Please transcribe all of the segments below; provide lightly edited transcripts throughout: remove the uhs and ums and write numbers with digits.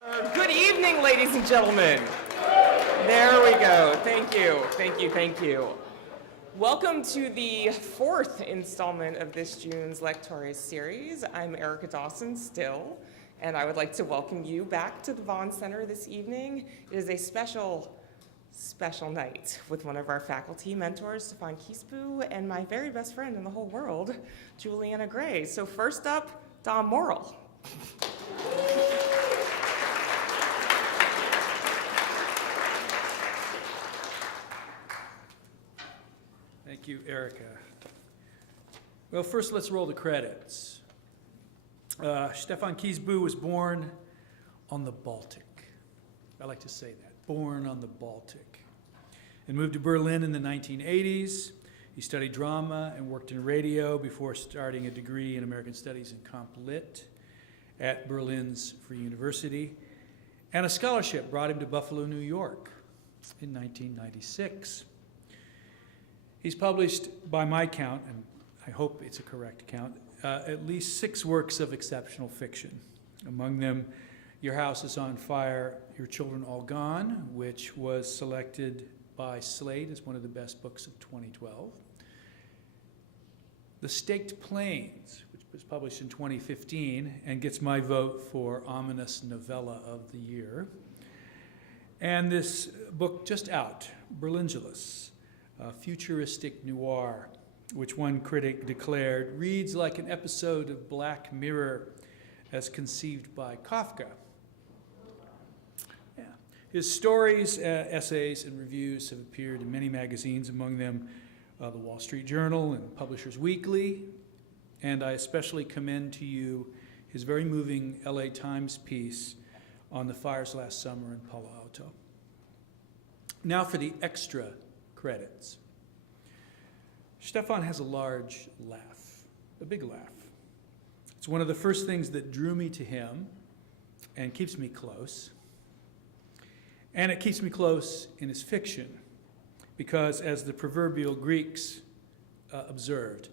Good evening, ladies and gentlemen. There we go. Thank you, thank you, thank you. Welcome to the fourth installment of this June's Lectores series. I'm Erica Dawson still, and I would like to welcome you back to the Vaughn Center this evening. It is a special night with one of our faculty mentors, Stefan Kiesbye, and my very best friend in the whole world, Juliana Gray. So first up, Morrill. Thank you, Erica. Well, first let's roll the credits. Stefan Kiesbye was born on the Baltic. I like to say that, born on the Baltic. And moved to Berlin in the 1980s. He studied drama and worked in radio before starting a degree in American Studies and Comp Lit at Berlin's Free University. And a scholarship brought him to Buffalo, New York in 1996. He's published, by my count, and I hope it's a correct count, at least 6 works of exceptional fiction. Among them, Your House is on Fire, Your Children All Gone, which was selected by Slate as one of the best books of 2012. The Staked Plains, which was published in 2015 and gets my vote for Ominous Novella of the Year. And this book just out, Berlingelus, a futuristic noir, which one critic declared reads like an episode of Black Mirror as conceived by Kafka. Yeah. His stories, essays, and reviews have appeared in many magazines, among them the Wall Street Journal and Publishers Weekly, and I especially commend to you his very moving LA Times piece on the fires last summer in Palo Alto. Now for the extra credits. Stefan has a large laugh, a big laugh. It's one of the first things that drew me to him and keeps me close. And it keeps me close in his fiction because, as the proverbial Greeks observed,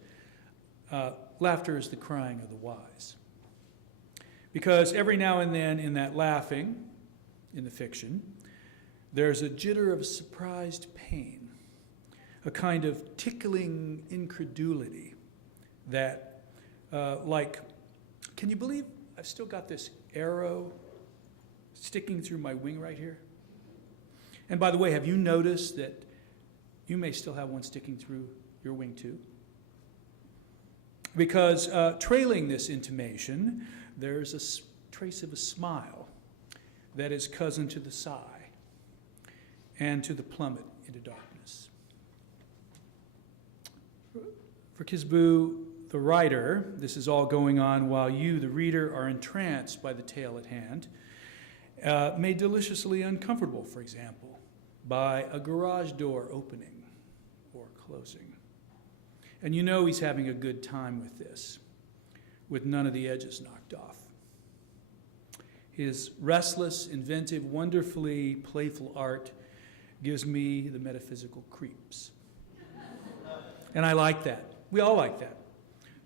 laughter is the crying of the wise. Because every now and then in that laughing, in the fiction, there's a jitter of surprised pain, a kind of tickling incredulity that, can you believe I've still got this arrow sticking through my wing right here? And by the way, have you noticed that you may still have one sticking through your wing too? Because trailing this intimation, there's a trace of a smile that is cousin to the sigh and to the plummet into darkness. For Kiesby, the writer, this is all going on while you, the reader, are entranced by the tale at hand, made deliciously uncomfortable, for example, by a garage door opening or closing. And you know he's having a good time with this, with none of the edges knocked off. His restless, inventive, wonderfully playful art gives me the metaphysical creeps. And I like that. We all like that.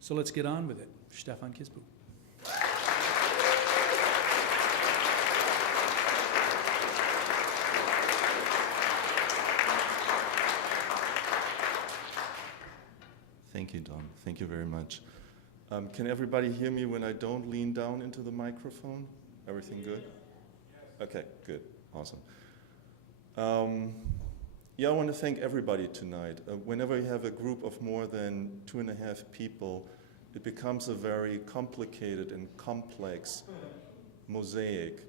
So let's get on with it. Stefan Kiesbye. Thank you, Don. Thank you very much. Can everybody hear me when I don't lean down into the microphone? Everything good? Okay, good. Awesome. I want to thank everybody tonight. Whenever you have a group of more than 2.5 people, it becomes a very complicated and complex mosaic.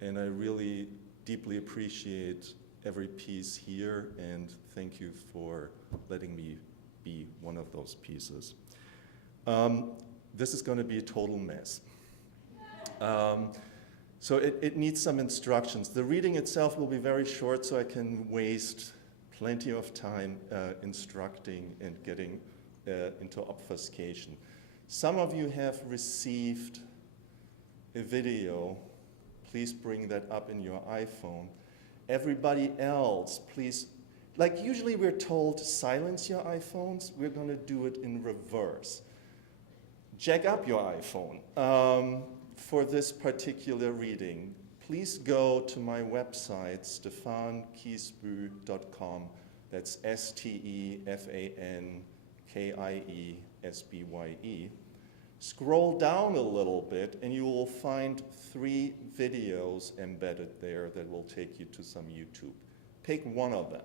And I really deeply appreciate every piece here, and thank you for letting me be one of those pieces. This is going to be a total mess. So it needs some instructions. The reading itself will be very short, so I can waste plenty of time instructing and getting into obfuscation. Some of you have received a video. Please bring that up in your iPhone. Everybody else, please, like usually we're told to silence your iPhones. We're going to do it in reverse. Jack up your iPhone for this particular reading. please go to my website, stefankiesbye.com. That's STEFANKIESBYE. Scroll down a little bit and you will find 3 videos embedded there that will take you to some YouTube. Pick one of them.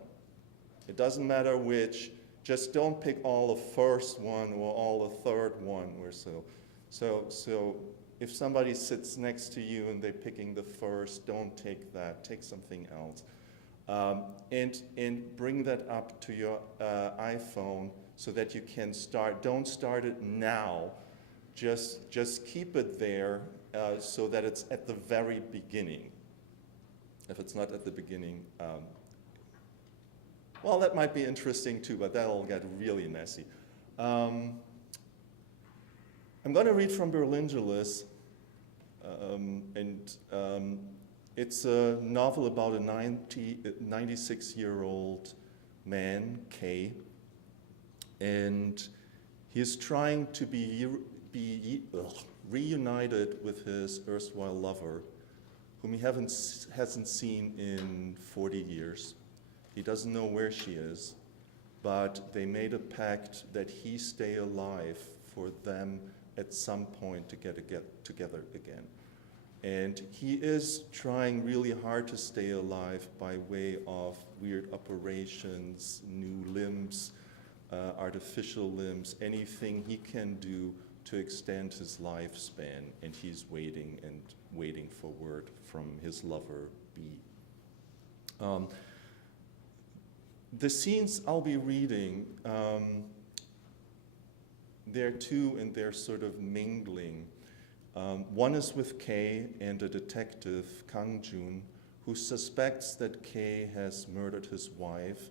It doesn't matter which, just don't pick all the first one or all the third one or so. So if somebody sits next to you and they're picking the first, don't take that, take something else. And bring that up to your iPhone so that you can start. Don't start it now. Just keep it there so that it's at the very beginning. If it's not at the beginning, well, that might be interesting too, but that'll get really messy. I'm going to read from Berlingelis, and it's a novel about a 96-year-old man, Kay, and he's trying to be reunited with his erstwhile lover, whom he hasn't seen in 40 years. He doesn't know where she is, but they made a pact that he stay alive for them at some point to get together again. And he is trying really hard to stay alive by way of weird operations, new limbs, artificial limbs, anything he can do to extend his lifespan, and he's waiting for word from his lover, B. The scenes I'll be reading, they're two and they're sort of mingling. One is with Kay and a detective, Kang Jun, who suspects that Kay has murdered his wife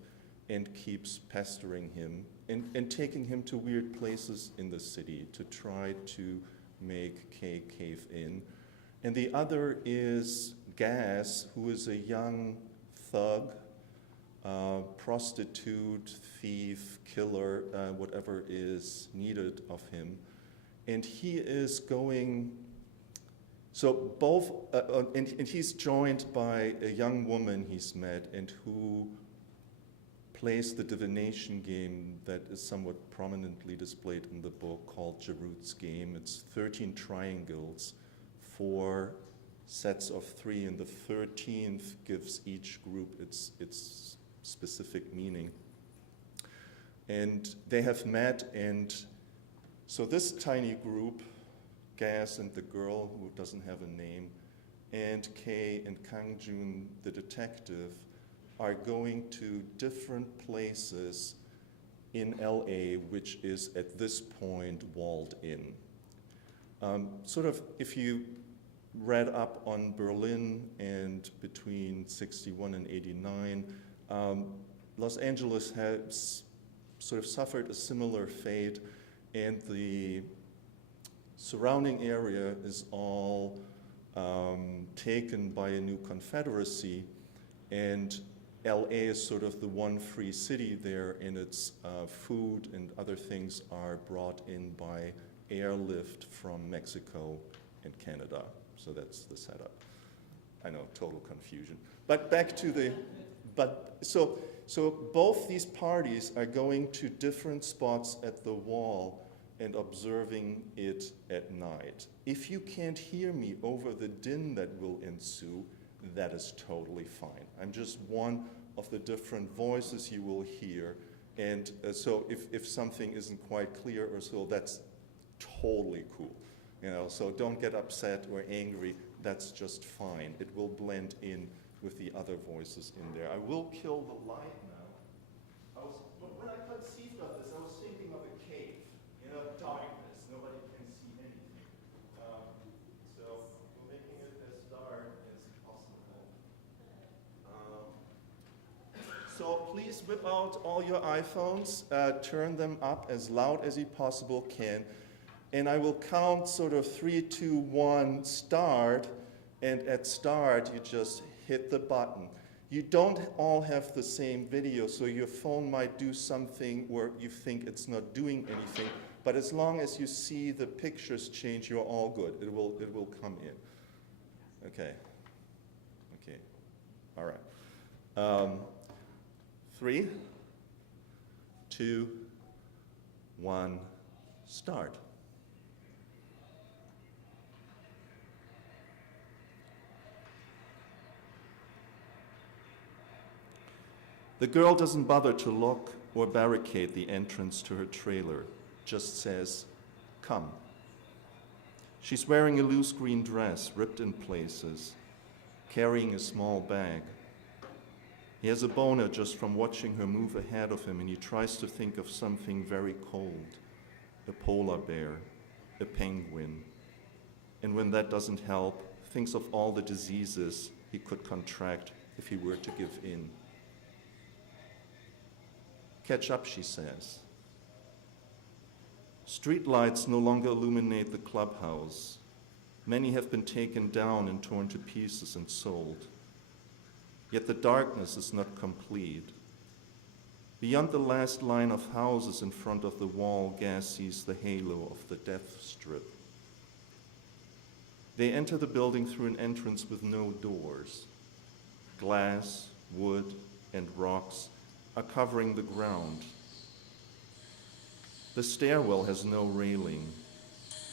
and keeps pestering him and taking him to weird places in the city to try to make Kay cave in. And the other is Gas, who is a young thug, prostitute, thief, killer, whatever is needed of him. And he is going, so both, and he's joined by a young woman he's met and who plays the divination game that is somewhat prominently displayed in the book called Jarut's Game. It's 13 triangles, 4 sets of 3, and the 13th gives each group its specific meaning. And they have met, and so this tiny group, Gas and the girl who doesn't have a name, and Kay and Kang Jun, the detective, are going to different places in LA, which is at this point walled in. Sort of, if you read up on Berlin and between 61 and 89, Los Angeles has sort of suffered a similar fate, and the surrounding area is all taken by a new confederacy, and LA is sort of the one free city there, and its food and other things are brought in by airlift from Mexico and Canada. So that's the setup. I know, total confusion. But back to the, so both these parties are going to different spots at the wall and observing it at night. If you can't hear me over the din that will ensue, that is totally fine. I'm just one of the different voices you will hear. And so if something isn't quite clear or so, that's totally cool. You know, so don't get upset or angry, that's just fine. It will blend in with the other voices in there. I will kill the light now. When I conceived of this, I was thinking of a cave, you know, darkness, nobody can see anything. So we're making it as dark as possible. So please whip out all your iPhones, turn them up as loud as you possibly can, and I will count sort of 3, 2, 1, start, and at start you just hit the button. You don't all have the same video, so your phone might do something where you think it's not doing anything, but as long as you see the pictures change, you're all good. It will come in. Okay. All right. 3, 2, 1, start. The girl doesn't bother to lock or barricade the entrance to her trailer, just says, "Come." She's wearing a loose green dress, ripped in places, carrying a small bag. He has a boner just from watching her move ahead of him, and he tries to think of something very cold, a polar bear, a penguin. And when that doesn't help, thinks of all the diseases he could contract if he were to give in. "Catch up," she says. Street lights no longer illuminate the clubhouse. Many have been taken down and torn to pieces and sold. Yet the darkness is not complete. Beyond the last line of houses in front of the wall, Gas sees the halo of the death strip. They enter the building through an entrance with no doors. Glass, wood, and rocks are covering the ground. The stairwell has no railing.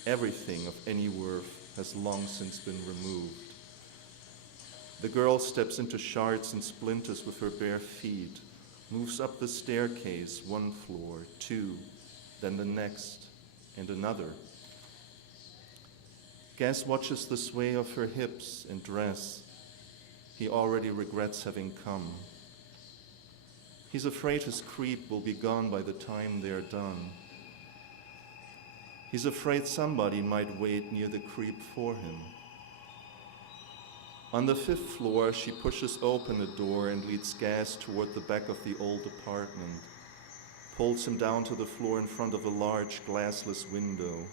Everything of any worth has long since been removed. The girl steps into shards and splinters with her bare feet, moves up the staircase, 1 floor, 2, then the next, and another. Gas watches the sway of her hips and dress. He already regrets having come. He's afraid his creep will be gone by the time they're done. He's afraid somebody might wait near the creep for him. On the 5th floor, she pushes open a door and leads Gas toward the back of the old apartment, pulls him down to the floor in front of a large glassless window.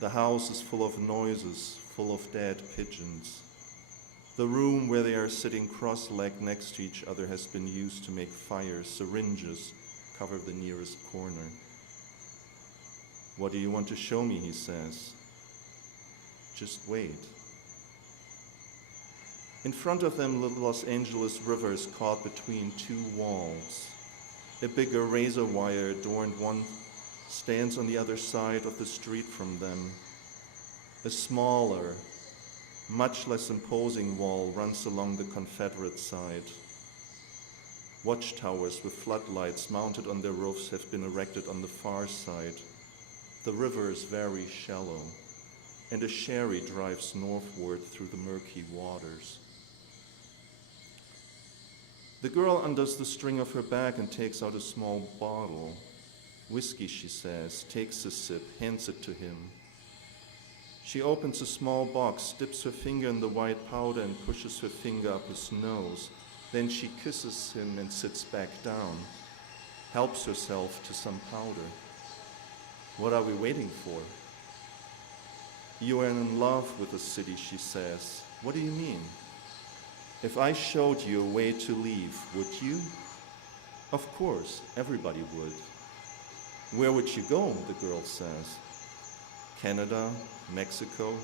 The house is full of noises, full of dead pigeons. The room where they are sitting cross-legged next to each other has been used to make fires. Syringes cover the nearest corner. "What do you want to show me?" he says. "Just wait." In front of them, the Los Angeles River is caught between 2 walls. A bigger razor wire adorned one stands on the other side of the street from them. A smaller, much less imposing wall runs along the Confederate side. Watchtowers with floodlights mounted on their roofs have been erected on the far side. The river is very shallow, and a sherry drives northward through the murky waters. The girl undoes the string of her bag and takes out a small bottle. "Whiskey," she says, takes a sip, hands it to him. She opens a small box, dips her finger in the white powder and pushes her finger up his nose. Then she kisses him and sits back down, helps herself to some powder. "What are we waiting for?" "You are in love with the city," she says. "What do you mean?" "If I showed you a way to leave, would you?" "Of course, everybody would." "Where would you go?" the girl says. "Canada, Mexico,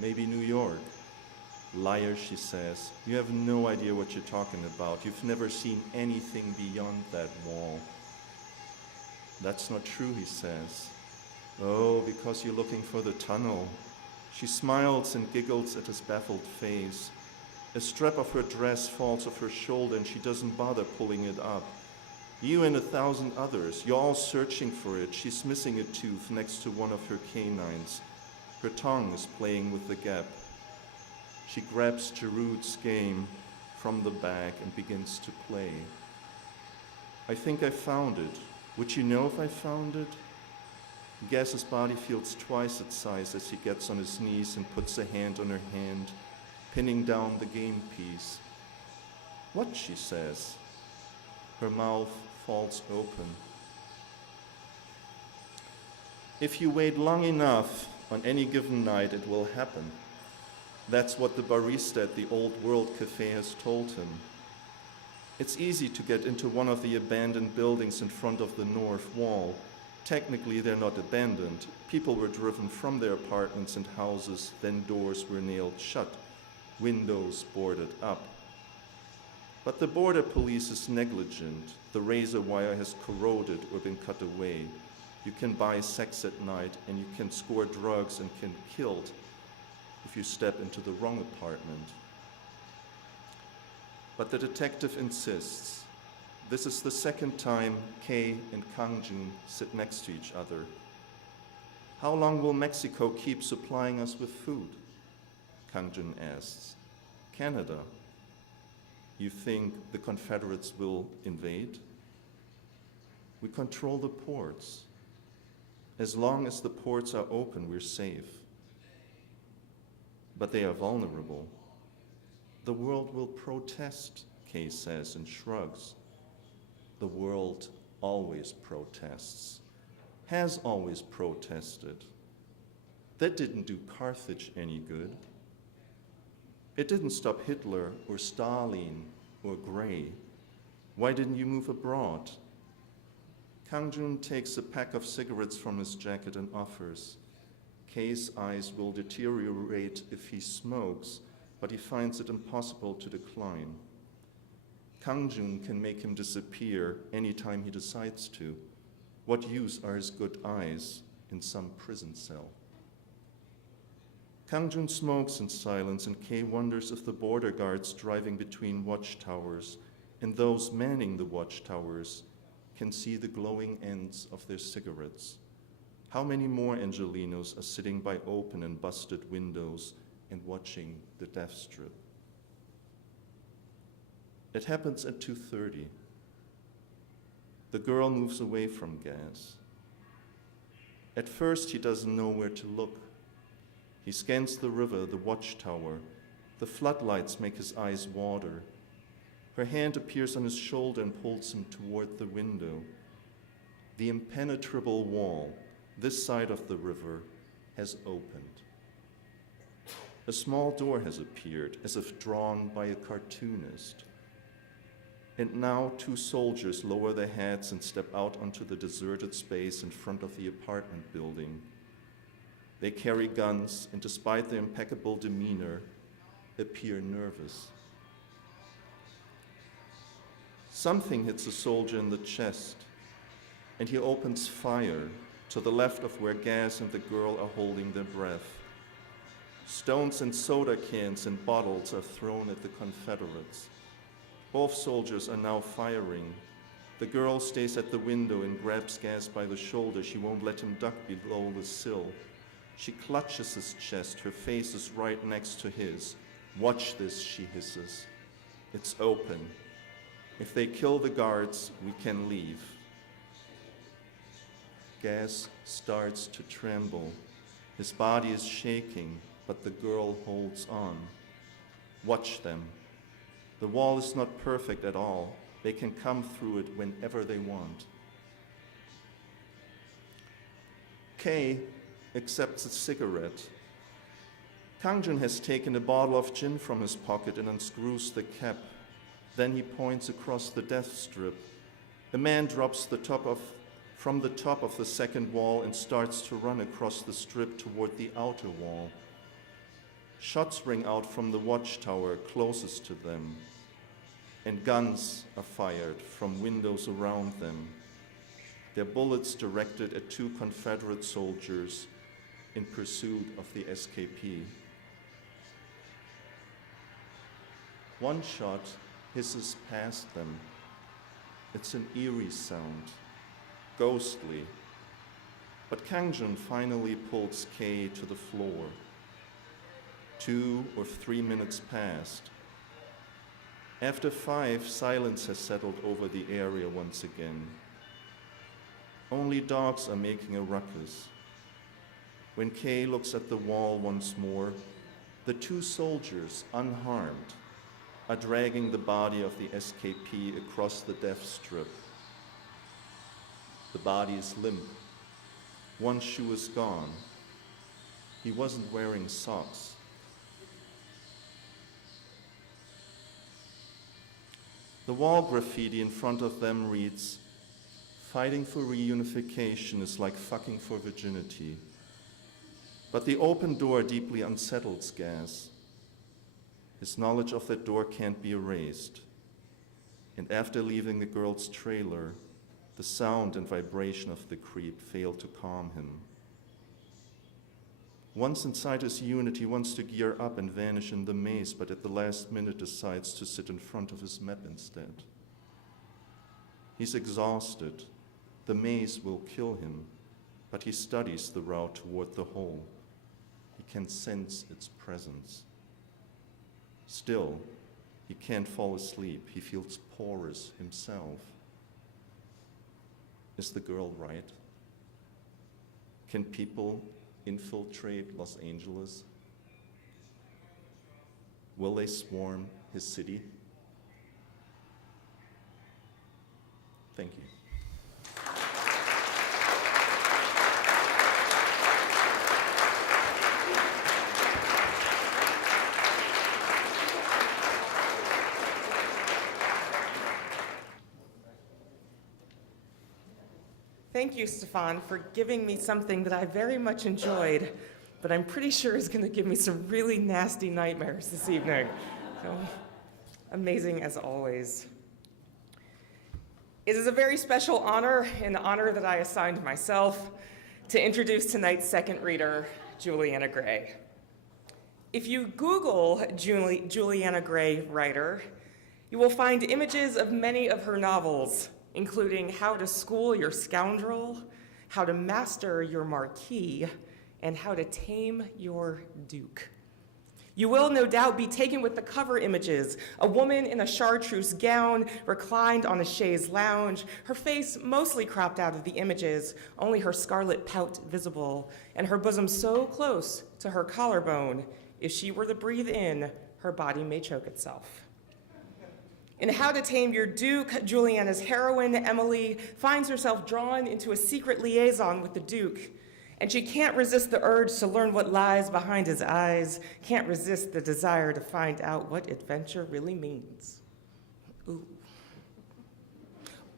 maybe New York." "Liar," she says. "You have no idea what you're talking about. You've never seen anything beyond that wall." "That's not true," he says. "Oh, because you're looking for the tunnel." She smiles and giggles at his baffled face. A strap of her dress falls off her shoulder and she doesn't bother pulling it up. "You and 1,000 others, you're all searching for it." She's missing a tooth next to one of her canines. Her tongue is playing with the gap. She grabs Giroud's game from the bag and begins to play. "I think I found it. Would you know if I found it?" Gas's body feels twice its size as he gets on his knees and puts a hand on her hand, pinning down the game piece. "What?" she says. Her mouth falls open. "If you wait long enough, on any given night, it will happen." That's what the barista at the Old World Cafe has told him. It's easy to get into one of the abandoned buildings in front of the north wall. Technically, they're not abandoned. People were driven from their apartments and houses, then doors were nailed shut, windows boarded up. But the border police is negligent. The razor wire has corroded or been cut away. You can buy sex at night, and you can score drugs and can be killed if you step into the wrong apartment. But the detective insists. This is the second time Kay and Kang-jun sit next to each other. How long will Mexico keep supplying us with food? Kang-jun asks. Canada. You think the Confederates will invade? We control the ports. As long as the ports are open, we're safe. But they are vulnerable. The world will protest, Kay says and shrugs. The world always protests, has always protested. That didn't do Carthage any good. It didn't stop Hitler or Stalin or Gray. Why didn't you move abroad? Kang-jun takes a pack of cigarettes from his jacket and offers. Kay's eyes will deteriorate if he smokes, but he finds it impossible to decline. Kang-jun can make him disappear anytime he decides to. What use are his good eyes in some prison cell? Kang-jun smokes in silence, and Kay wonders if the border guards driving between watchtowers and those manning the watchtowers can see the glowing ends of their cigarettes. How many more Angelinos are sitting by open and busted windows and watching the death strip? It happens at 2:30. The girl moves away from gas. At first, he doesn't know where to look. He scans the river, the watchtower. The floodlights make his eyes water. Her hand appears on his shoulder and pulls him toward the window. The impenetrable wall, this side of the river, has opened. A small door has appeared, as if drawn by a cartoonist. And now 2 soldiers lower their hats and step out onto the deserted space in front of the apartment building. They carry guns, and despite their impeccable demeanor, appear nervous. Something hits a soldier in the chest, and he opens fire to the left of where Gas and the girl are holding their breath. Stones and soda cans and bottles are thrown at the Confederates. Both soldiers are now firing. The girl stays at the window and grabs Gas by the shoulder. She won't let him duck below the sill. She clutches his chest. Her face is right next to his. "Watch this," she hisses. "It's open. If they kill the guards, we can leave." Gas starts to tremble. His body is shaking, but the girl holds on. Watch them. The wall is not perfect at all. They can come through it whenever they want. Kay accepts a cigarette. Kang-jun has taken a bottle of gin from his pocket and unscrews the cap. Then he points across the death strip. A man drops from the top of the second wall and starts to run across the strip toward the outer wall. Shots ring out from the watchtower closest to them, and guns are fired from windows around them, their bullets directed at 2 Confederate soldiers in pursuit of the escapee. One shot hisses past them. It's an eerie sound, ghostly. But Kang-jun finally pulls Kay to the floor. 2 or 3 minutes passed. After 5, silence has settled over the area once again. Only dogs are making a ruckus. When Kay looks at the wall once more, the 2 soldiers, unharmed, are dragging the body of the escapee across the death strip. The body is limp. One shoe is gone. He wasn't wearing socks. The wall graffiti in front of them reads, "Fighting for reunification is like fucking for virginity." But the open door deeply unsettles Gas. His knowledge of that door can't be erased. and after leaving the girl's trailer, the sound and vibration of the creep failed to calm him. Once inside his unit, he wants to gear up and vanish in the maze, but at the last minute decides to sit in front of his map instead. He's exhausted. The maze will kill him, but he studies the route toward the hole. He can sense its presence. Still, he can't fall asleep. He feels porous himself. Is the girl right? Can people infiltrate Los Angeles? Will they swarm his city? Thank you. Thank you, Stefan, for giving me something that I very much enjoyed, but I'm pretty sure is going to give me some really nasty nightmares this evening. So, amazing as always. It is a very special honor, an honor that I assigned myself, to introduce tonight's second reader, Juliana Gray. If you Google Juliana Gray writer, you will find images of many of her novels, including How to School Your Scoundrel, How to Master Your Marquis, and How to Tame Your Duke. You will no doubt be taken with the cover images, a woman in a chartreuse gown reclined on a chaise lounge, her face mostly cropped out of the images, only her scarlet pout visible, and her bosom so close to her collarbone, if she were to breathe in, her body may choke itself. In How to Tame Your Duke, Juliana's heroine, Emily, finds herself drawn into a secret liaison with the Duke, and she can't resist the urge to learn what lies behind his eyes, can't resist the desire to find out what adventure really means. Ooh.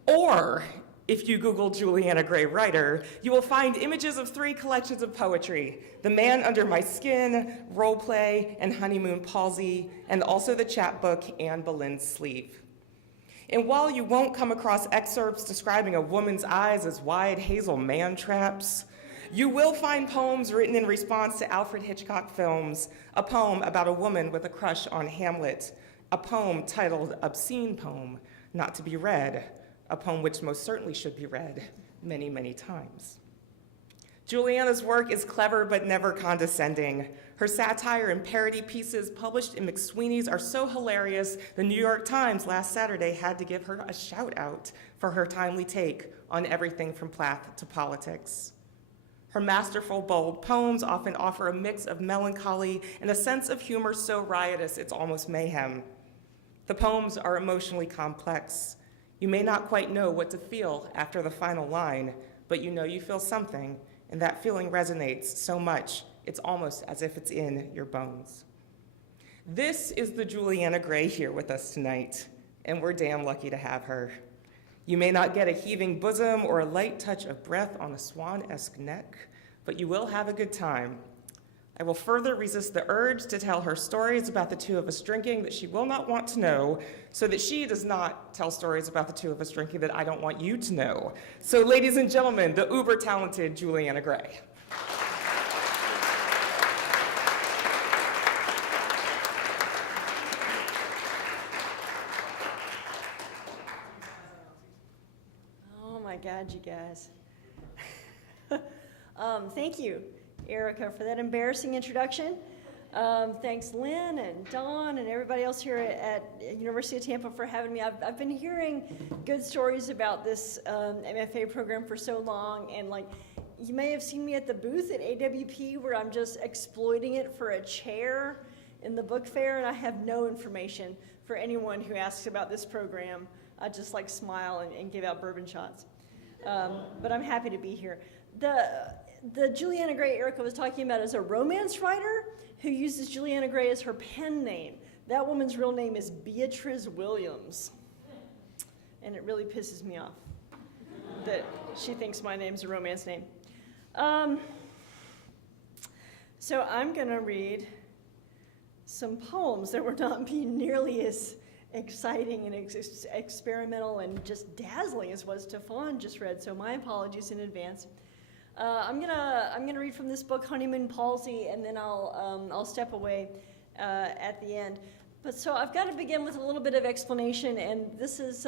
Or, if you Google Juliana Gray writer, you will find images of 3 collections of poetry, The Man Under My Skin, Roleplay, and Honeymoon Palsy, and also the chapbook and Boleyn's Sleeve. And while you won't come across excerpts describing a woman's eyes as wide hazel man traps, you will find poems written in response to Alfred Hitchcock films, a poem about a woman with a crush on Hamlet, a poem titled Obscene Poem, Not to be Read, a poem which most certainly should be read many, many times. Juliana's work is clever but never condescending. Her satire and parody pieces published in McSweeney's are so hilarious, the New York Times last Saturday had to give her a shout out for her timely take on everything from Plath to politics. Her masterful, bold poems often offer a mix of melancholy and a sense of humor so riotous it's almost mayhem. The poems are emotionally complex. You may not quite know what to feel after the final line, but you know you feel something, and that feeling resonates so much, it's almost as if it's in your bones. This is the Juliana Gray here with us tonight, and we're damn lucky to have her. You may not get a heaving bosom or a light touch of breath on a swan-esque neck, but you will have a good time. I will further resist the urge to tell her stories about the 2 of us drinking that she will not want to know, so that she does not tell stories about the 2 of us drinking that I don't want you to know. So ladies and gentlemen, the uber-talented Juliana Gray. Oh my God, you guys. Thank you, Erica, for that embarrassing introduction. Thanks, Lynn and Dawn and everybody else here at University of Tampa for having me. I've been hearing good stories about this MFA program for so long, and like you may have seen me at the booth at AWP where I'm just exploiting it for a chair in the book fair, and I have no information for anyone who asks about this program. I just like smile and give out bourbon shots. But I'm happy to be here. The Juliana Gray Erica was talking about is a romance writer who uses Juliana Gray as her pen name. That woman's real name is Beatrice Williams. And it really pisses me off that she thinks my name's a romance name. So I'm gonna read some poems that will not be nearly as exciting and experimental and just dazzling as what Stefan just read, so my apologies in advance. I'm gonna read from this book, Honeymoon Palsy, and then I'll step away at the end. But so I've got to begin with a little bit of explanation, and this is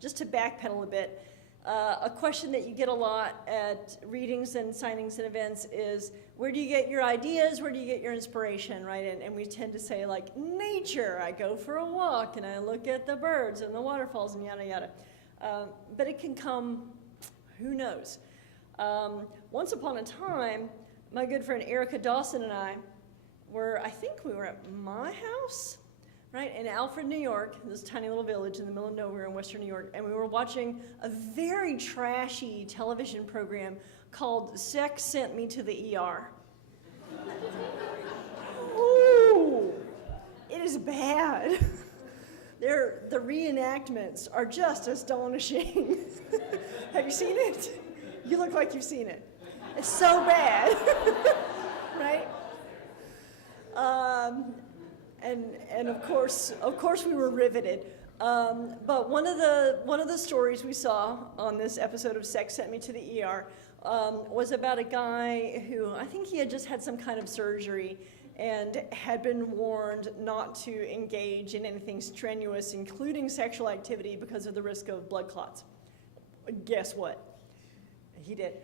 just to backpedal a bit. A question that you get a lot at readings and signings and events is, where do you get your ideas? Where do you get your inspiration, right? And we tend to say, like, nature. I go for a walk, and I look at the birds and the waterfalls and yada, yada. But it can come, who knows? Once upon a time, my good friend Erica Dawson and I I think we were at my house, right, in Alfred, New York, this tiny little village in the middle of nowhere in western New York, and we were watching a very trashy television program called Sex Sent Me to the ER. Ooh, it is bad. The reenactments are just astonishing. Have you seen it? You look like you've seen it. It's so bad, right? And of course we were riveted. But one of the stories we saw on this episode of Sex Sent Me to the ER was about a guy who, I think he had just had some kind of surgery and had been warned not to engage in anything strenuous, including sexual activity, because of the risk of blood clots. Guess what? He did.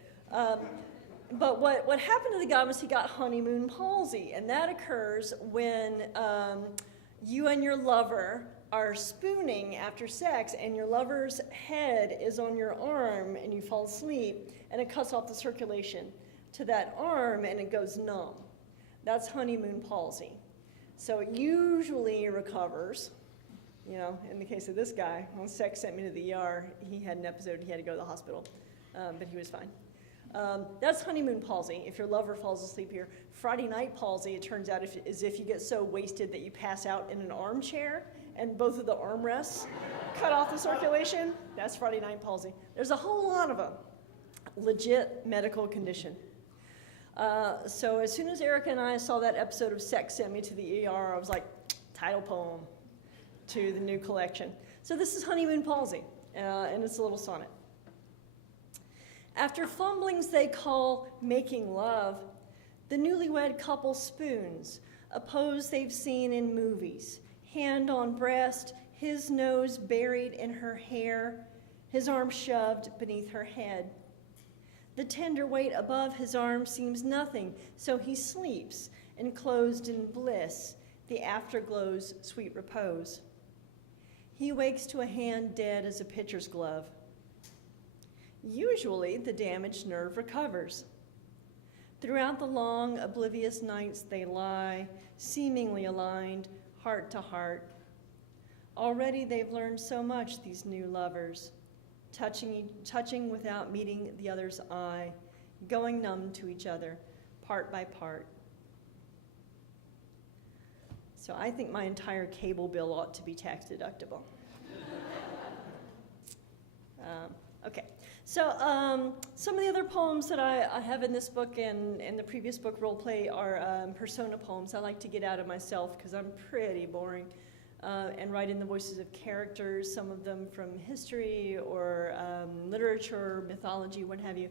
But what happened to the guy was he got honeymoon palsy, and that occurs when you and your lover are spooning after sex, and your lover's head is on your arm, and you fall asleep, and it cuts off the circulation to that arm, and it goes numb. That's honeymoon palsy. So it usually recovers. You know, in the case of this guy, when Sex Sent Me to the ER, he had an episode, he had to go to the hospital, but he was fine. That's honeymoon palsy, if your lover falls asleep here. Friday night palsy, it turns out, is if you get so wasted that you pass out in an armchair and both of the armrests cut off the circulation. That's Friday night palsy. There's a whole lot of them. Legit medical condition. So as soon as Erica and I saw that episode of Sex Sent Me to the ER, I was like, title poem to the new collection. So this is Honeymoon Palsy, and it's a little sonnet. After fumblings they call making love, the newlywed couple spoons, a pose they've seen in movies, hand on breast, his nose buried in her hair, his arm shoved beneath her head. The tender weight above his arm seems nothing, so he sleeps, enclosed in bliss, the afterglow's sweet repose. He wakes to a hand dead as a pitcher's glove. Usually, the damaged nerve recovers. Throughout the long, oblivious nights they lie, seemingly aligned, heart to heart. Already they've learned so much, these new lovers, touching without meeting the other's eye, going numb to each other, part by part. So I think my entire cable bill ought to be tax deductible. Okay, so some of the other poems that I have in this book and in the previous book, Roleplay, are persona poems. I like to get out of myself because I'm pretty boring and write in the voices of characters, some of them from history or literature, mythology, what have you.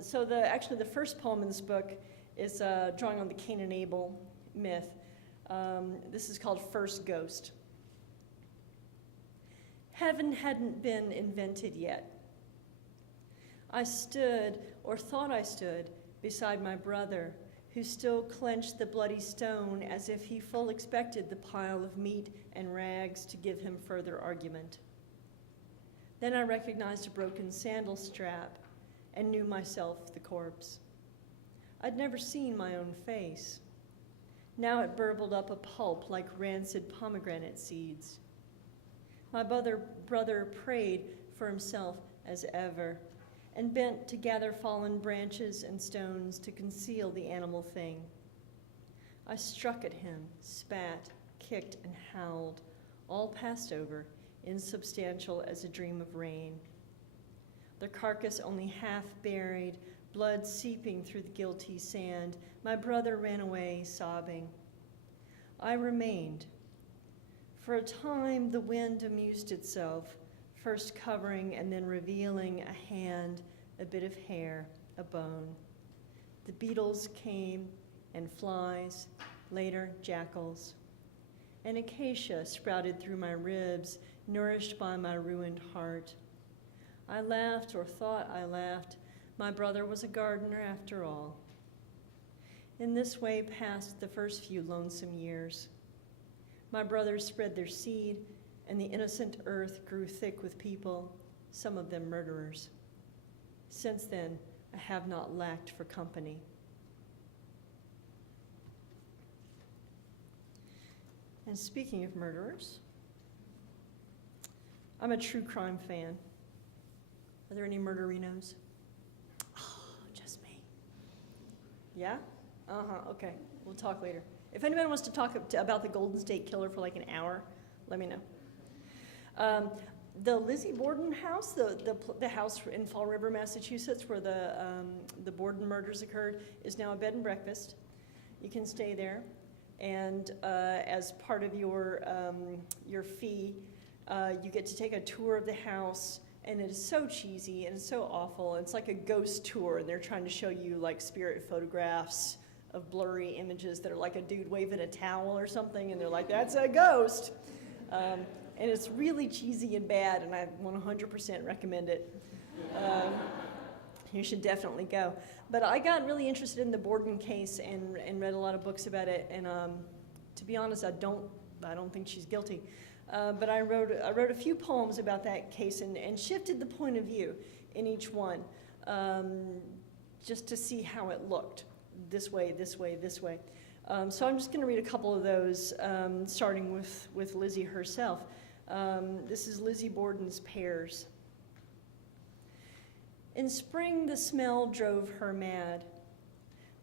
So actually the first poem in this book is drawing on the Cain and Abel myth. This is called First Ghost. Heaven hadn't been invented yet. I stood, or thought I stood, beside my brother, who still clenched the bloody stone as if he full expected the pile of meat and rags to give him further argument. Then I recognized a broken sandal strap and knew myself the corpse. I'd never seen my own face. Now it burbled up a pulp like rancid pomegranate seeds. My brother prayed for himself as ever, and bent to gather fallen branches and stones to conceal the animal thing. I struck at him, spat, kicked, and howled, all passed over, insubstantial as a dream of rain. The carcass only half buried, blood seeping through the guilty sand, my brother ran away, sobbing. I remained. For a time, the wind amused itself, first covering and then revealing a hand, a bit of hair, a bone. The beetles came, and flies, later jackals. An acacia sprouted through my ribs, nourished by my ruined heart. I laughed, or thought I laughed. My brother was a gardener after all. In this way passed the first few lonesome years. My brothers spread their seed, and the innocent earth grew thick with people, some of them murderers. Since then, I have not lacked for company. And speaking of murderers, I'm a true crime fan. Are there any murderinos? Oh, just me. Yeah? Okay. We'll talk later. If anyone wants to talk about the Golden State Killer for like an hour, let me know. The Lizzie Borden house, the house in Fall River, Massachusetts, where the Borden murders occurred, is now a bed and breakfast. You can stay there, and as part of your fee, you get to take a tour of the house. And it is so cheesy and it's so awful. It's like a ghost tour, and they're trying to show you like spirit photographs of blurry images that are like a dude waving a towel or something, and they're like, that's a ghost. And it's really cheesy and bad, and I 100% recommend it. You should definitely go. But I got really interested in the Borden case and read a lot of books about it, and to be honest, I don't think she's guilty. But I wrote a few poems about that case and shifted the point of view in each one, just to see how it looked, this way, this way, this way. So I'm just going to read a couple of those, starting with Lizzie herself. This is Lizzie Borden's Pears. In spring, the smell drove her mad.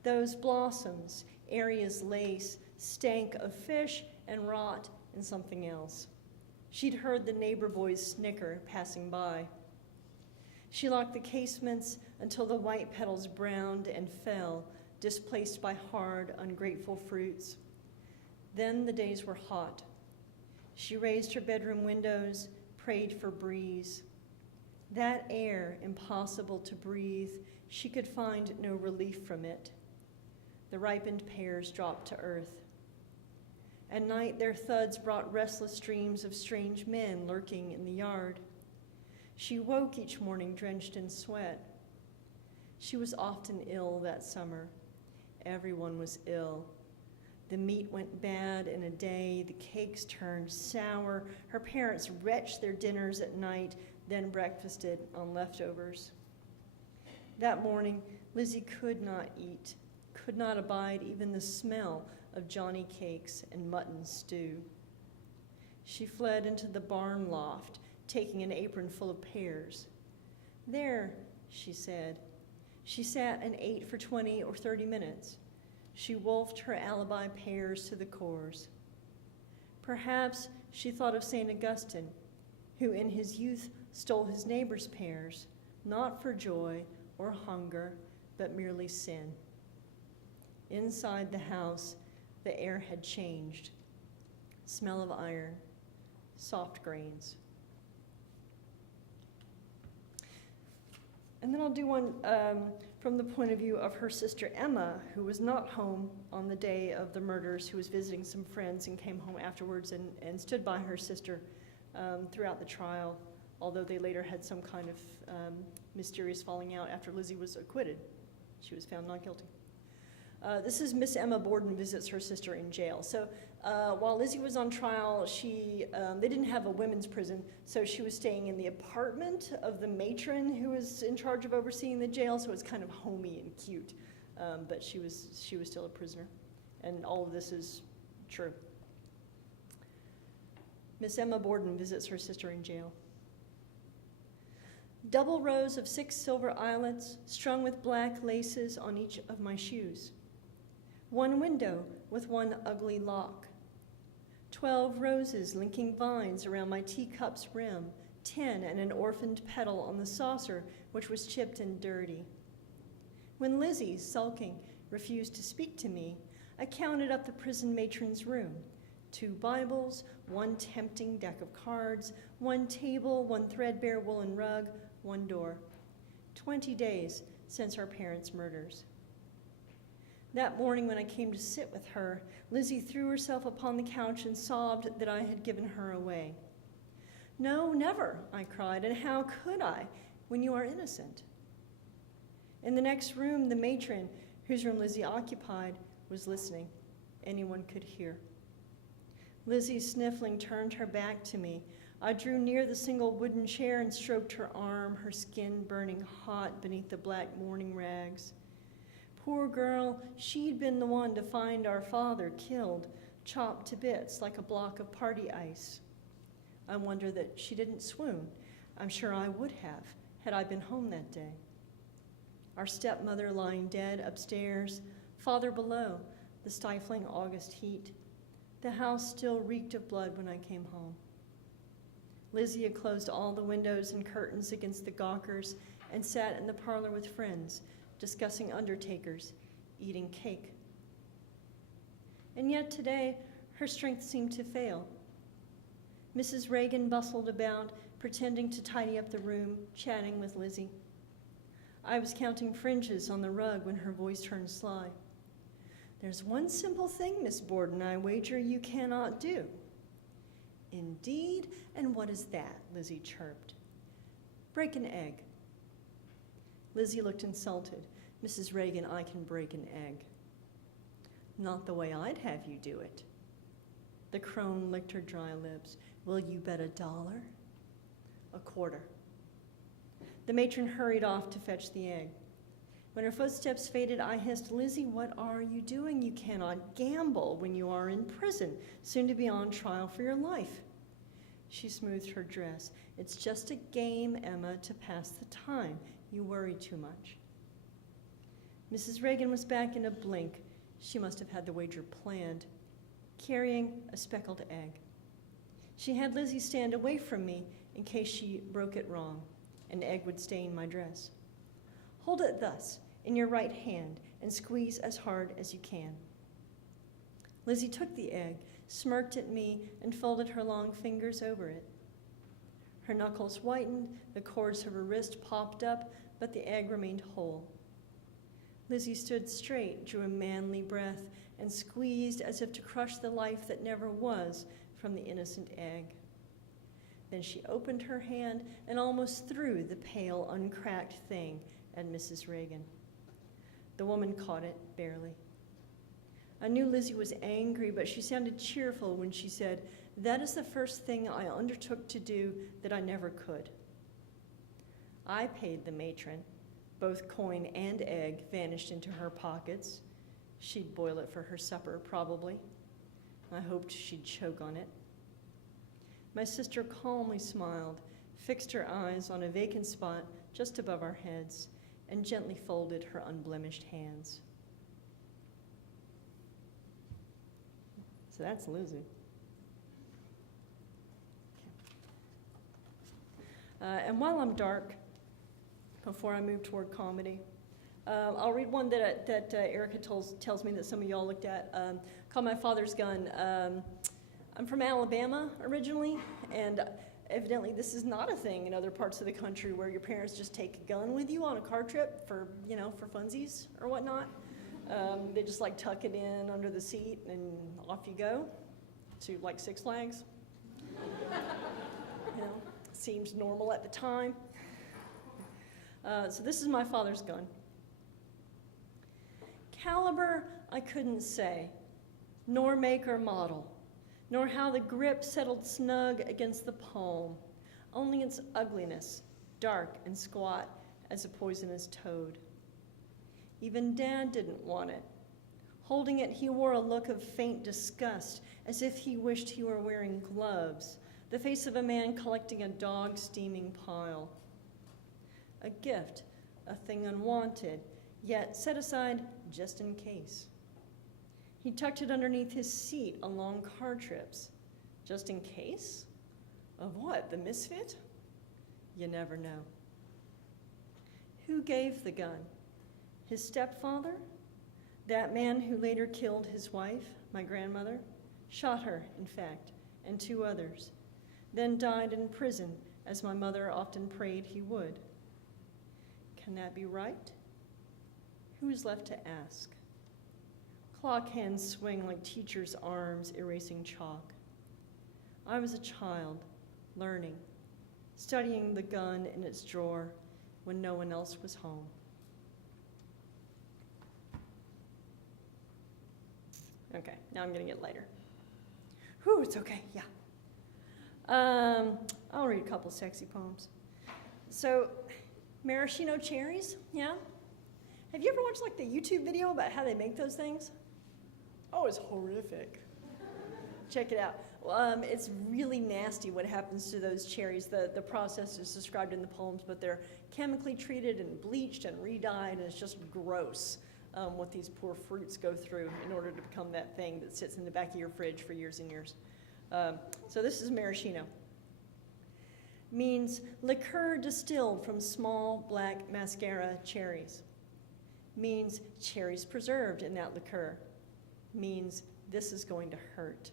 Those blossoms, airy as lace, stank of fish and rot and something else. She'd heard the neighbor boys snicker passing by. She locked the casements until the white petals browned and fell, displaced by hard, ungrateful fruits. Then the days were hot. She raised her bedroom windows, prayed for breeze. That air, impossible to breathe, she could find no relief from it. The ripened pears dropped to earth. At night, their thuds brought restless dreams of strange men lurking in the yard. She woke each morning drenched in sweat. She was often ill that summer. Everyone was ill. The meat went bad in a day. The cakes turned sour. Her parents retched their dinners at night, then breakfasted on leftovers. That morning, Lizzie could not eat, could not abide even the smell of Johnny cakes and mutton stew. She fled into the barn loft, taking an apron full of pears. There, she said. She sat and ate for 20 or 30 minutes. She wolfed her alibi pears to the cores. Perhaps she thought of St. Augustine, who in his youth stole his neighbor's pears, not for joy or hunger, but merely sin. Inside the house, the air had changed. Smell of iron, soft grains. And then I'll do one from the point of view of her sister Emma, who was not home on the day of the murders, who was visiting some friends and came home afterwards and stood by her sister throughout the trial, although they later had some kind of mysterious falling out after Lizzie was acquitted. She was found not guilty. This is Miss Emma Borden visits her sister in jail. So while Lizzie was on trial, they didn't have a women's prison, so she was staying in the apartment of the matron who was in charge of overseeing the jail, so it's kind of homey and cute. But she was still a prisoner, and all of this is true. Miss Emma Borden visits her sister in jail. Double rows of 6 silver eyelets strung with black laces on each of my shoes. 1 window with 1 ugly lock. 12 roses linking vines around my teacup's rim, 10 and an orphaned petal on the saucer, which was chipped and dirty. When Lizzie, sulking, refused to speak to me, I counted up the prison matron's room. 2 Bibles, 1 tempting deck of cards, 1 table, 1 threadbare woolen rug, 1 door. 20 days since our parents' murders. That morning when I came to sit with her, Lizzie threw herself upon the couch and sobbed that I had given her away. No, never, I cried, and how could I, when you are innocent? In the next room, the matron, whose room Lizzie occupied, was listening. Anyone could hear. Lizzie, sniffling, turned her back to me. I drew near the single wooden chair and stroked her arm, her skin burning hot beneath the black mourning rags. Poor girl, she'd been the one to find our father killed, chopped to bits like a block of party ice. I wonder that she didn't swoon. I'm sure I would have, had I been home that day. Our stepmother lying dead upstairs, father below, the stifling August heat. The house still reeked of blood when I came home. Lizzie had closed all the windows and curtains against the gawkers and sat in the parlor with friends, discussing undertakers, eating cake. And yet today, her strength seemed to fail. Mrs. Reagan bustled about, pretending to tidy up the room, chatting with Lizzie. I was counting fringes on the rug when her voice turned sly. There's one simple thing, Miss Borden, I wager you cannot do. Indeed, and what is that? Lizzie chirped. Break an egg. Lizzie looked insulted. Mrs. Reagan, I can break an egg. Not the way I'd have you do it. The crone licked her dry lips. Will you bet $1? A quarter. The matron hurried off to fetch the egg. When her footsteps faded, I hissed, Lizzie, what are you doing? You cannot gamble when you are in prison, soon to be on trial for your life. She smoothed her dress. It's just a game, Emma, to pass the time. You worry too much. Mrs. Reagan was back in a blink. She must have had the wager planned, carrying a speckled egg. She had Lizzie stand away from me in case she broke it wrong. An egg would stain my dress. Hold it thus, in your right hand, and squeeze as hard as you can. Lizzie took the egg, smirked at me, and folded her long fingers over it. Her knuckles whitened, the cords of her wrist popped up, but the egg remained whole. Lizzie stood straight, drew a manly breath, and squeezed as if to crush the life that never was from the innocent egg. Then she opened her hand and almost threw the pale, uncracked thing at Mrs. Reagan. The woman caught it, barely. I knew Lizzie was angry, but she sounded cheerful when she said, that is the first thing I undertook to do that I never could. I paid the matron. Both coin and egg vanished into her pockets. She'd boil it for her supper, probably. I hoped she'd choke on it. My sister calmly smiled, fixed her eyes on a vacant spot just above our heads, and gently folded her unblemished hands. So that's Lizzie. And while I'm dark, before I move toward comedy, I'll read one that Erica tells me that some of y'all looked at, called My Father's Gun. I'm from Alabama originally, and evidently this is not a thing in other parts of the country where your parents just take a gun with you on a car trip for funsies or whatnot. They just like tuck it in under the seat and off you go to like Six Flags. Seems normal at the time. So this is my father's gun. Caliber, I couldn't say, nor make or model, nor how the grip settled snug against the palm, only its ugliness, dark and squat as a poisonous toad. Even Dad didn't want it. Holding it, he wore a look of faint disgust, as if he wished he were wearing gloves, the face of a man collecting a dog-steaming pile. A gift, a thing unwanted, yet set aside just in case. He tucked it underneath his seat on long car trips. Just in case? Of what, the misfit? You never know. Who gave the gun? His stepfather? That man who later killed his wife, my grandmother? shot her, in fact, and 2 others, then died in prison, as my mother often prayed he would. Can that be right? Who is left to ask? Clock hands swing like teachers' arms erasing chalk. I was a child, learning, studying the gun in its drawer when no one else was home. Okay, now I'm gonna get lighter. Whew, it's okay, yeah. I'll read a couple sexy poems. So, maraschino cherries, yeah? Have you ever watched like the YouTube video about how they make those things? Oh, it's horrific. Check it out. It's really nasty what happens to those cherries. The process is described in the poems, but they're chemically treated and bleached and re-dyed, and it's just gross what these poor fruits go through in order to become that thing that sits in the back of your fridge for years and years. So this is maraschino. Means liqueur distilled from small black mascara cherries. Means cherries preserved in that liqueur. Means this is going to hurt.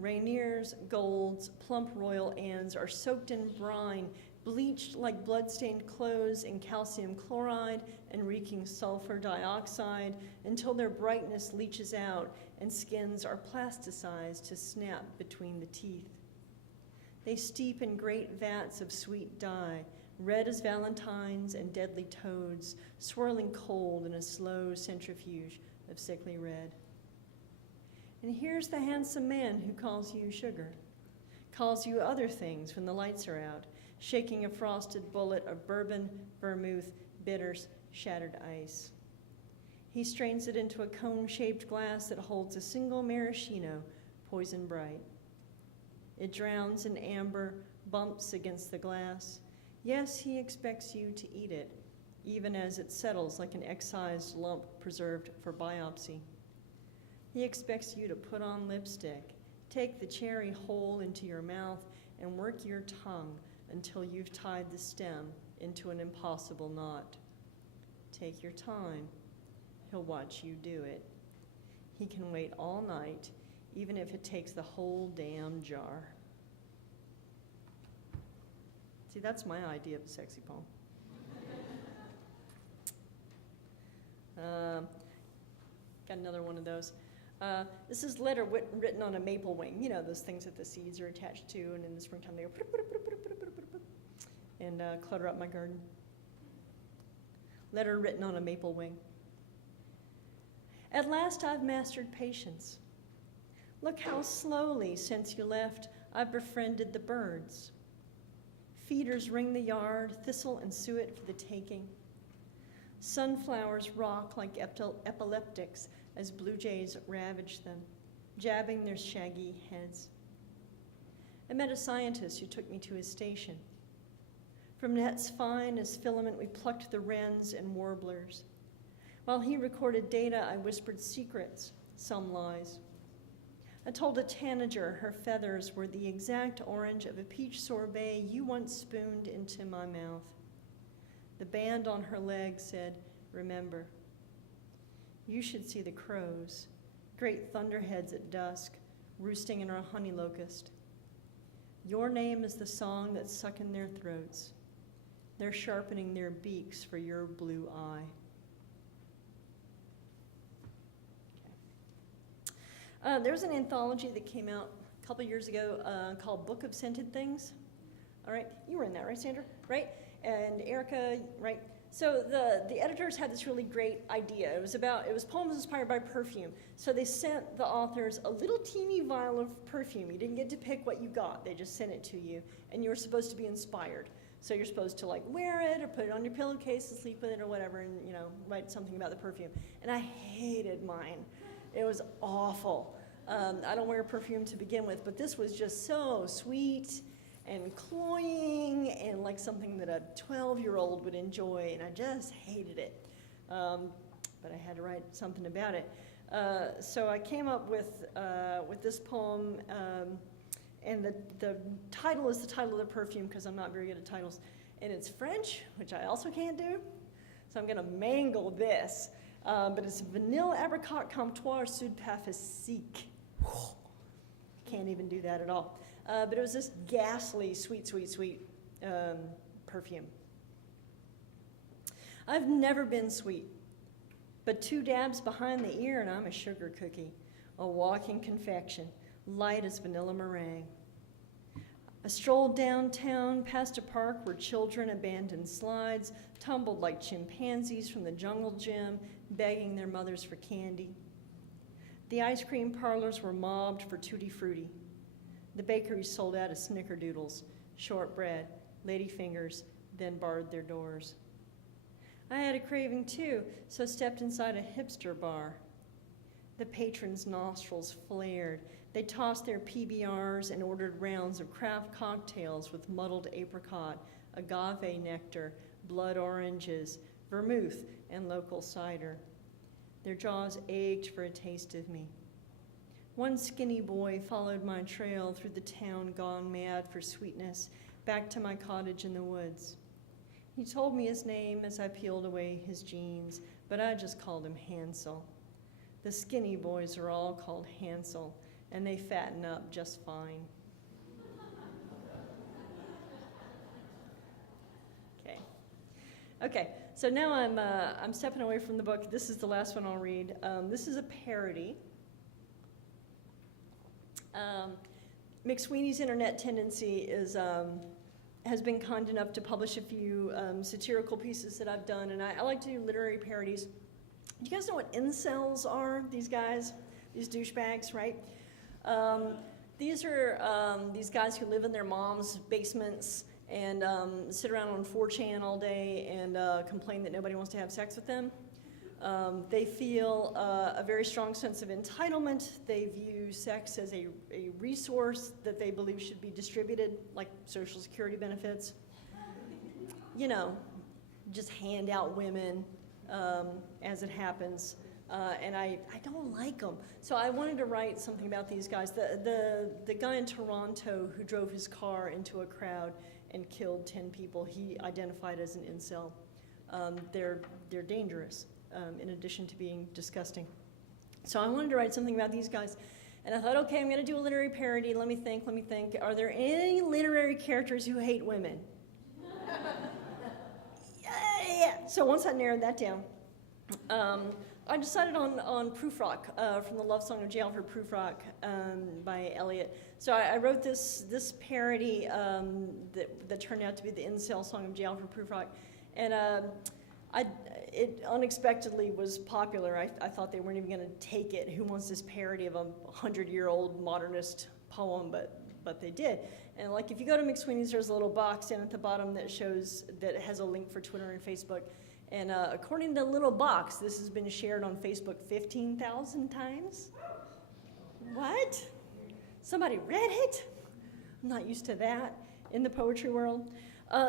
Rainiers, golds, plump royal ands are soaked in brine, bleached like blood-stained clothes in calcium chloride and reeking sulfur dioxide until their brightness leaches out and skins are plasticized to snap between the teeth. They steep in great vats of sweet dye, red as valentines and deadly toads, swirling cold in a slow centrifuge of sickly red. And here's the handsome man who calls you sugar, calls you other things when the lights are out, shaking a frosted bullet of bourbon, vermouth, bitters, shattered ice. He strains it into a cone-shaped glass that holds a single maraschino, poison bright. It drowns in amber, bumps against the glass. Yes, he expects you to eat it, even as it settles like an excised lump preserved for biopsy. He expects you to put on lipstick, take the cherry whole into your mouth, and work your tongue until you've tied the stem into an impossible knot. Take your time. He'll watch you do it. He can wait all night, even if it takes the whole damn jar. See, that's my idea of a sexy poem. Got another one of those. This is letter written on a maple wing. You know, those things that the seeds are attached to, and in the springtime they go and clutter up my garden. Letter written on a maple wing. At last I've mastered patience. Look how slowly, since you left, I've befriended the birds. Feeders ring the yard, thistle and suet for the taking. Sunflowers rock like epileptics as blue jays ravage them, jabbing their shaggy heads. I met a scientist who took me to his station. From nets fine as filament, we plucked the wrens and warblers. While he recorded data, I whispered secrets, some lies. I told a tanager her feathers were the exact orange of a peach sorbet you once spooned into my mouth. The band on her leg said, remember. You should see the crows, great thunderheads at dusk, roosting in our honey locust. Your name is the song that's suck in their throats. They're sharpening their beaks for your blue eye. Okay. There was an anthology that came out a couple years ago called Book of Scented Things. All right, you were in that, right, Sandra? Right? And Erica, right? So the editors had this really great idea. It was poems inspired by perfume. So they sent the authors a little teeny vial of perfume. You didn't get to pick what you got. They just sent it to you, and you were supposed to be inspired. So you're supposed to like wear it or put it on your pillowcase and sleep with it or whatever, and write something about the perfume. And I hated mine. It was awful. I don't wear perfume to begin with, but this was just so sweet and cloying and like something that a 12-year-old would enjoy, and I just hated it. But I had to write something about it. So I came up with this poem, and the title is the title of the perfume because I'm not very good at titles. And it's French, which I also can't do. So I'm gonna mangle this. But it's Vanille Apricot Comptoir Sud Parfait Chic. Can't even do that at all. But it was this ghastly, sweet perfume. I've never been sweet, but 2 dabs behind the ear and I'm a sugar cookie, a walking confection, light as vanilla meringue. I strolled downtown past a park where children abandoned slides, tumbled like chimpanzees from the jungle gym, begging their mothers for candy. The ice cream parlors were mobbed for Tutti Frutti. The bakeries sold out of snickerdoodles, shortbread, ladyfingers, then barred their doors. I had a craving too, so I stepped inside a hipster bar. The patrons' nostrils flared. They tossed their PBRs and ordered rounds of craft cocktails with muddled apricot, agave nectar, blood oranges, vermouth, and local cider. Their jaws ached for a taste of me. One skinny boy followed my trail through the town gone mad for sweetness, back to my cottage in the woods. He told me his name as I peeled away his jeans, but I just called him Hansel. The skinny boys are all called Hansel, and they fatten up just fine. Okay, so now I'm stepping away from the book. This is the last one I'll read. This is a parody. McSweeney's internet tendency is, has been kind enough to publish a few satirical pieces that I've done, and I like to do literary parodies. Do you guys know what incels are, these guys? These douchebags, right? These are these guys who live in their mom's basements and sit around on 4chan all day and complain that nobody wants to have sex with them. They feel a very strong sense of entitlement. They view sex as a resource that they believe should be distributed, like Social Security benefits. You know, just hand out women as it happens. And I don't like them. So I wanted to write something about these guys. The guy in Toronto who drove his car into a crowd and killed 10 people, he identified as an incel. They're dangerous, in addition to being disgusting. So I wanted to write something about these guys. And I thought, okay, I'm gonna do a literary parody. Let me think. Are there any literary characters who hate women? Yeah. So once I narrowed that down, I decided on Prufrock, from the love song of Jail for Prufrock by Eliot. So I wrote this parody that turned out to be the incel song of Jail for Prufrock. And it unexpectedly was popular. I thought they weren't even going to take it. Who wants this parody of a 100-year-old modernist poem? But they did. And like if you go to McSweeney's, there's a little box down at the bottom that has a link for Twitter and Facebook. And according to the little box, this has been shared on Facebook 15,000 times. What? Somebody read it? I'm not used to that in the poetry world.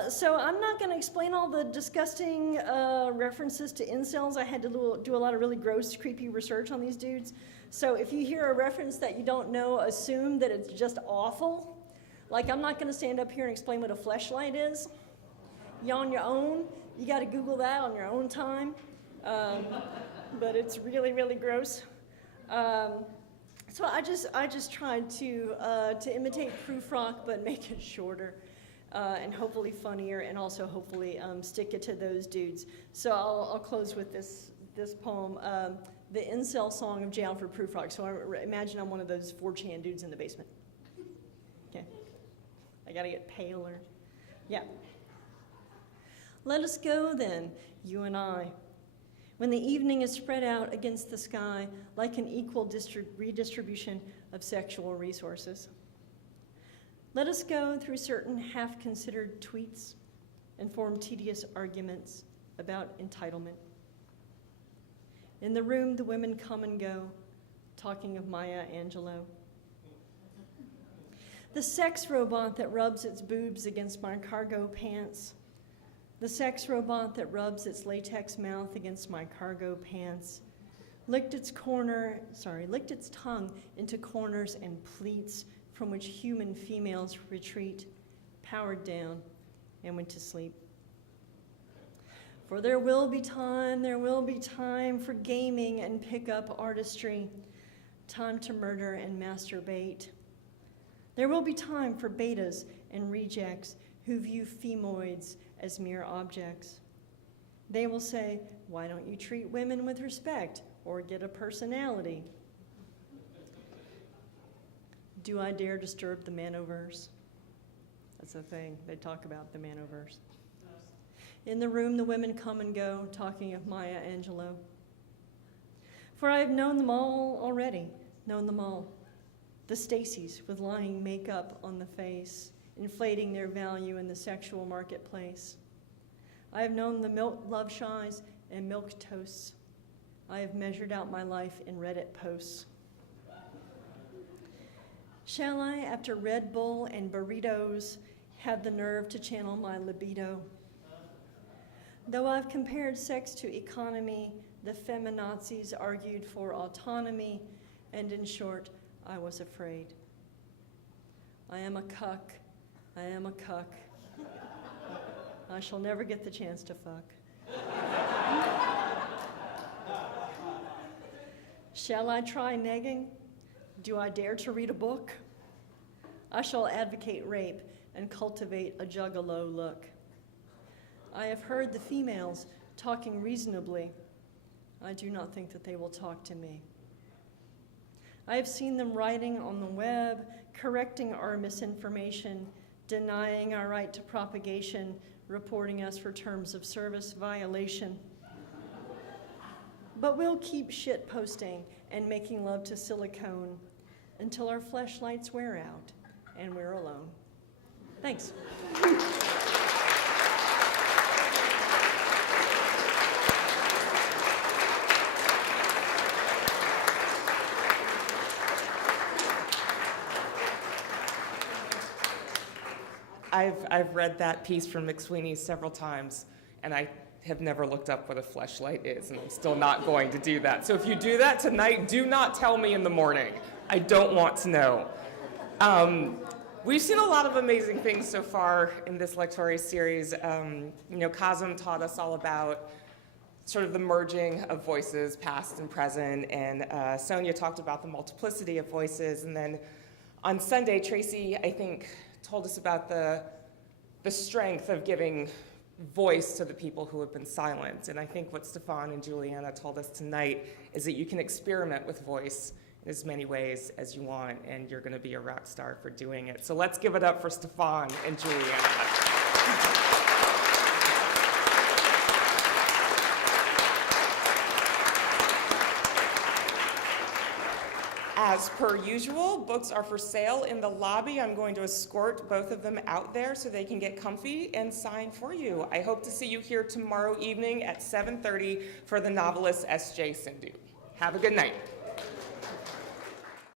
So I'm not going to explain all the disgusting references to incels. I had to do a lot of really gross, creepy research on these dudes. So if you hear a reference that you don't know, assume that it's just awful. Like I'm not going to stand up here and explain what a fleshlight is. You on your own. You got to Google that on your own time, but it's really, really gross. So I just tried to imitate Prufrock, but make it shorter and hopefully funnier, and also hopefully stick it to those dudes. So I'll close with this poem, the incel song of Jail for Prufrock. So imagine I'm one of those 4chan dudes in the basement. Okay, I got to get paler. Yeah. Let us go then, you and I, when the evening is spread out against the sky like an equal redistribution of sexual resources. Let us go through certain half-considered tweets and form tedious arguments about entitlement. In the room, the women come and go, talking of Maya Angelou. The sex robot that rubs its boobs against my cargo pants. The sex robot that rubs its latex mouth against my cargo pants, licked its tongue into corners and pleats from which human females retreat, powered down, and went to sleep. For there will be time for gaming and pick-up artistry, time to murder and masturbate. There will be time for betas and rejects who view femoids as mere objects. They will say, why don't you treat women with respect or get a personality? Do I dare disturb the manoverse? That's the thing, they talk about the manoverse. In the room, the women come and go, talking of Maya Angelou. For I have known them all already, known them all. The Stacys with lying makeup on the face, inflating their value in the sexual marketplace. I have known the milk love shies and milk toasts. I have measured out my life in Reddit posts. Shall I, after Red Bull and burritos, have the nerve to channel my libido? Though I've compared sex to economy, the feminazis argued for autonomy, and in short, I was afraid. I am a cuck, I am a cuck. I shall never get the chance to fuck. Shall I try negging? Do I dare to read a book? I shall advocate rape and cultivate a juggalo look. I have heard the females talking reasonably. I do not think that they will talk to me. I have seen them writing on the web, correcting our misinformation, denying our right to propagation, reporting us for terms of service violation. But we'll keep shit posting and making love to silicone until our fleshlights wear out and we're alone. Thanks. I've read that piece from McSweeney several times, and I have never looked up what a fleshlight is, and I'm still not going to do that. So if you do that tonight, do not tell me in the morning. I don't want to know. We've seen a lot of amazing things so far in this Lectores series. Kazem taught us all about sort of the merging of voices, past and present, and Sonia talked about the multiplicity of voices, and then on Sunday, Tracy, I think, told us about the strength of giving voice to the people who have been silent. And I think what Stefan and Juliana told us tonight is that you can experiment with voice in as many ways as you want, and you're going to be a rock star for doing it. So let's give it up for Stefan and Juliana. As per usual, books are for sale in the lobby. I'm going to escort both of them out there so they can get comfy and sign for you. I hope to see you here tomorrow evening at 7:30 for the novelist S.J. Sindhu. Have a good night.